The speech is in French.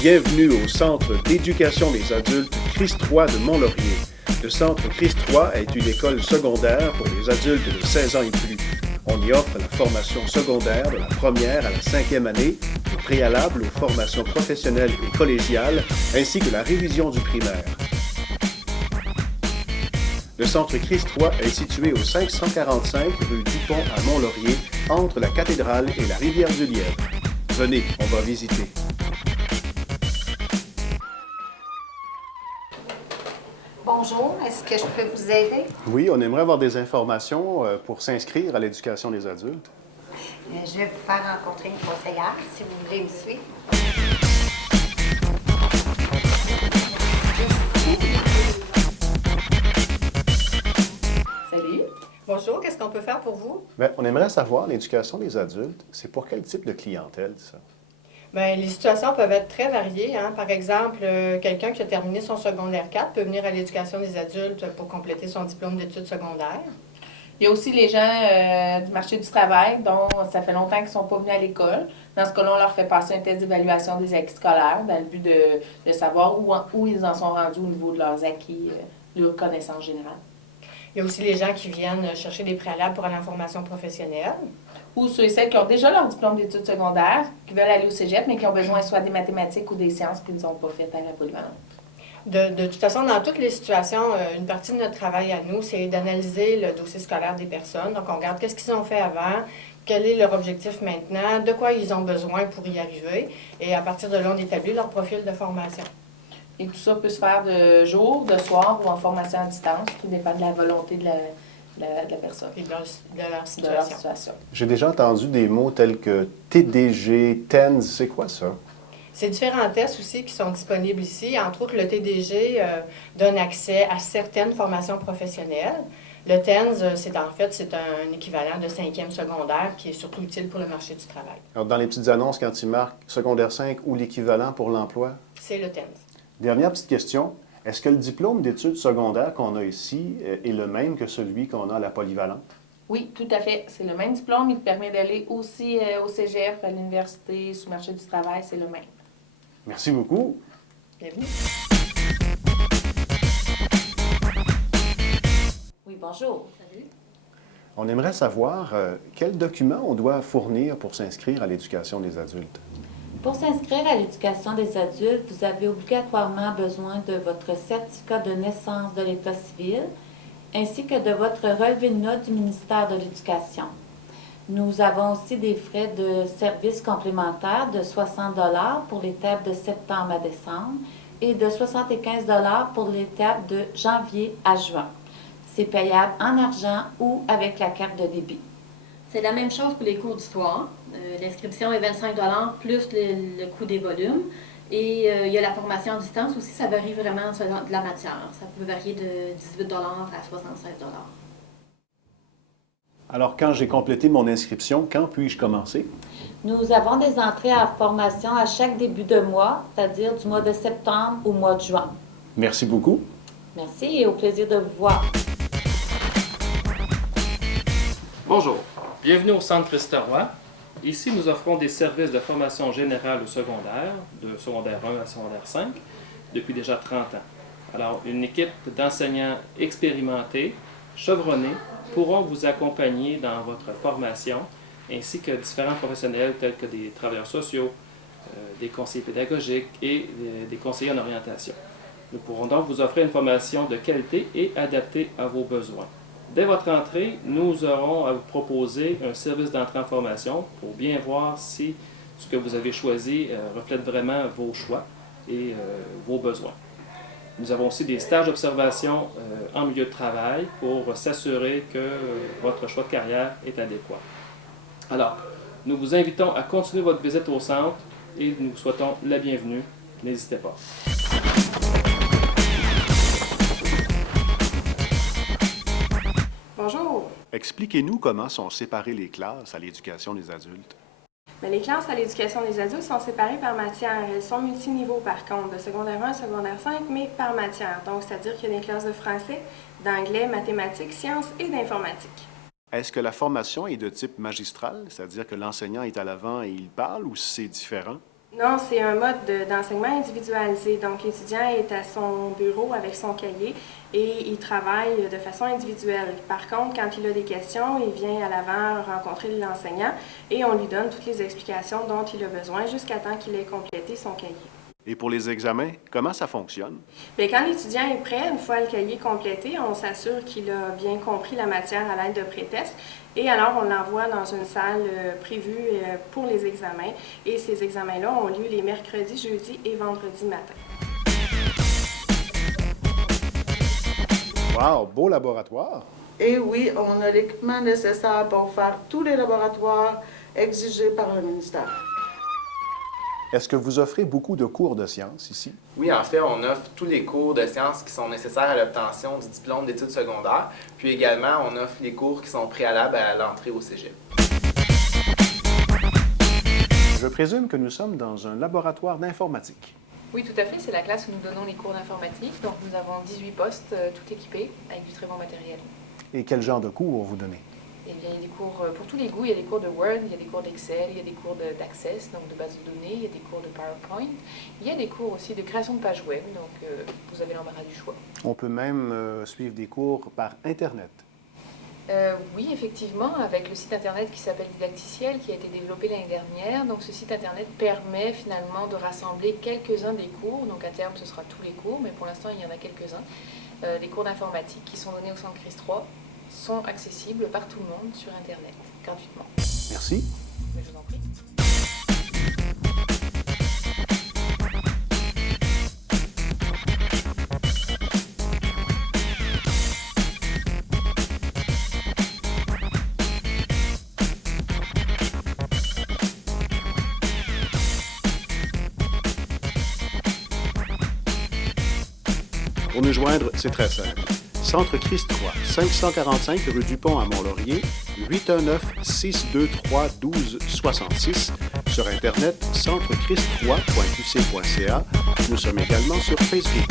Bienvenue au Centre d'éducation des adultes Christ III de Mont-Laurier. Le Centre Christ III est une école secondaire pour les adultes de 16 ans et plus. On y offre la formation secondaire de la première à la 5e année, au préalable aux formations professionnelles et collégiales, ainsi que la révision du primaire. Le Centre Christ III est situé au 545 rue Dupont à Mont-Laurier, entre la cathédrale et la rivière du Lièvre. Venez, on va visiter. Bonjour, est-ce que je peux vous aider? Oui, on aimerait avoir des informations pour s'inscrire à l'éducation des adultes. Je vais vous faire rencontrer une conseillère, si vous voulez me suivre. Salut. Bonjour, qu'est-ce qu'on peut faire pour vous? Bien, on aimerait savoir, l'éducation des adultes, c'est pour quel type de clientèle, ça? Bien, les situations peuvent être très variées. Par exemple, quelqu'un qui a terminé son secondaire 4 peut venir à l'éducation des adultes pour compléter son diplôme d'études secondaires. Il y a aussi les gens du marché du travail dont ça fait longtemps qu'ils ne sont pas venus à l'école. Dans ce cas-là, on leur fait passer un test d'évaluation des acquis scolaires dans le but de savoir où ils en sont rendus au niveau de leurs acquis, leurs connaissances générales. Il y a aussi les gens qui viennent chercher des préalables pour aller en formation professionnelle. Ou ceux et celles qui ont déjà leur diplôme d'études secondaires, qui veulent aller au cégep, mais qui ont besoin soit des mathématiques ou des sciences qu'ils n'ont pas faites à la polyvalente. De toute façon, dans toutes les situations, une partie de notre travail à nous, c'est d'analyser le dossier scolaire des personnes. Donc, on regarde qu'est-ce qu'ils ont fait avant, quel est leur objectif maintenant, de quoi ils ont besoin pour y arriver. Et à partir de là, on établit leur profil de formation. Et tout ça peut se faire de jour, de soir ou en formation à distance. Tout dépend de la volonté de la personne. Et de leur De leur situation. J'ai déjà entendu des mots tels que TDG, TENS, c'est quoi ça? C'est différents tests aussi qui sont disponibles ici. Entre autres, le TDG donne accès à certaines formations professionnelles. Le TENS, c'est un équivalent de 5e secondaire qui est surtout utile pour le marché du travail. Alors, dans les petites annonces, quand ils marquent secondaire 5 ou l'équivalent pour l'emploi? C'est le TENS. Dernière petite question. Est-ce que le diplôme d'études secondaires qu'on a ici est le même que celui qu'on a à la polyvalente? Oui, tout à fait. C'est le même diplôme. Il te permet d'aller aussi au cégep, à l'université, sur le marché du travail. C'est le même. Merci beaucoup. Bienvenue. Oui, bonjour. Salut. On aimerait savoir quels documents on doit fournir pour s'inscrire à l'éducation des adultes. Pour s'inscrire à l'éducation des adultes, vous avez obligatoirement besoin de votre certificat de naissance de l'État civil ainsi que de votre relevé de notes du ministère de l'Éducation. Nous avons aussi des frais de services complémentaires de 60 $ pour l'étape de septembre à décembre et de 75 $ pour l'étape de janvier à juin. C'est payable en argent ou avec la carte de débit. C'est la même chose pour les cours d'histoire. L'inscription est 25 $ plus le coût des volumes. Et il y a la formation à distance aussi, ça varie vraiment selon de la matière. Ça peut varier de 18 $ à 76 $. Alors, quand j'ai complété mon inscription, quand puis-je commencer? Nous avons des entrées à formation à chaque début de mois, c'est-à-dire du mois de septembre au mois de juin. Merci beaucoup. Merci et au plaisir de vous voir. Bonjour, bienvenue au Centre Christ III. Ici, nous offrons des services de formation générale au secondaire, de secondaire 1 à secondaire 5, depuis déjà 30 ans. Alors, une équipe d'enseignants expérimentés, chevronnés, pourront vous accompagner dans votre formation, ainsi que différents professionnels tels que des travailleurs sociaux, des conseillers pédagogiques et des conseillers en orientation. Nous pourrons donc vous offrir une formation de qualité et adaptée à vos besoins. Dès votre entrée, nous aurons à vous proposer un service d'entrée en formation pour bien voir si ce que vous avez choisi reflète vraiment vos choix et vos besoins. Nous avons aussi des stages d'observation en milieu de travail pour s'assurer que votre choix de carrière est adéquat. Alors, nous vous invitons à continuer votre visite au centre et nous vous souhaitons la bienvenue. N'hésitez pas. Bonjour. Expliquez-nous comment sont séparées les classes à l'éducation des adultes. Mais les classes à l'éducation des adultes sont séparées par matière. Elles sont multiniveaux par contre, de secondaire 1 à secondaire 5, mais par matière. Donc, c'est-à-dire qu'il y a des classes de français, d'anglais, mathématiques, sciences et d'informatique. Est-ce que la formation est de type magistral, c'est-à-dire que l'enseignant est à l'avant et il parle, ou c'est différent? Non, c'est un mode d'enseignement individualisé. Donc, l'étudiant est à son bureau avec son cahier et il travaille de façon individuelle. Par contre, quand il a des questions, il vient à l'avant rencontrer l'enseignant et on lui donne toutes les explications dont il a besoin jusqu'à temps qu'il ait complété son cahier. Et pour les examens, comment ça fonctionne? Bien, quand l'étudiant est prêt, une fois le cahier complété, on s'assure qu'il a bien compris la matière à l'aide de pré-tests. Et alors, on l'envoie dans une salle prévue pour les examens. Et ces examens-là ont lieu les mercredis, jeudis et vendredis matin. Wow, beau laboratoire! Et oui, on a l'équipement nécessaire pour faire tous les laboratoires exigés par le ministère. Est-ce que vous offrez beaucoup de cours de sciences ici? Oui, en fait, on offre tous les cours de sciences qui sont nécessaires à l'obtention du diplôme d'études secondaires. Puis également, on offre les cours qui sont préalables à l'entrée au cégep. Je présume que nous sommes dans un laboratoire d'informatique. Oui, tout à fait. C'est la classe où nous donnons les cours d'informatique. Donc, nous avons 18 postes, tout équipés, avec du très bon matériel. Et quel genre de cours vous donnez? Eh bien, il y a des cours pour tous les goûts. Il y a des cours de Word, il y a des cours d'Excel, il y a des cours d'Access, donc de base de données, il y a des cours de PowerPoint. Il y a des cours aussi de création de pages web, donc vous avez l'embarras du choix. On peut même suivre des cours par Internet. Oui, effectivement, avec le site Internet qui s'appelle Didacticiel, qui a été développé l'année dernière. Donc, ce site Internet permet finalement de rassembler quelques-uns des cours. Donc, à terme, ce sera tous les cours, mais pour l'instant, il y en a quelques-uns. Les cours d'informatique qui sont donnés au Centre Christ 3 sont accessibles par tout le monde sur Internet, gratuitement. Merci. Mais je vous en prie. Pour nous joindre, c'est très simple. Centre Christ 3, 545 rue du Pont à Mont-Laurier, 819-623-1266. Sur Internet, centrechrist3.qc.ca. Nous sommes également sur Facebook.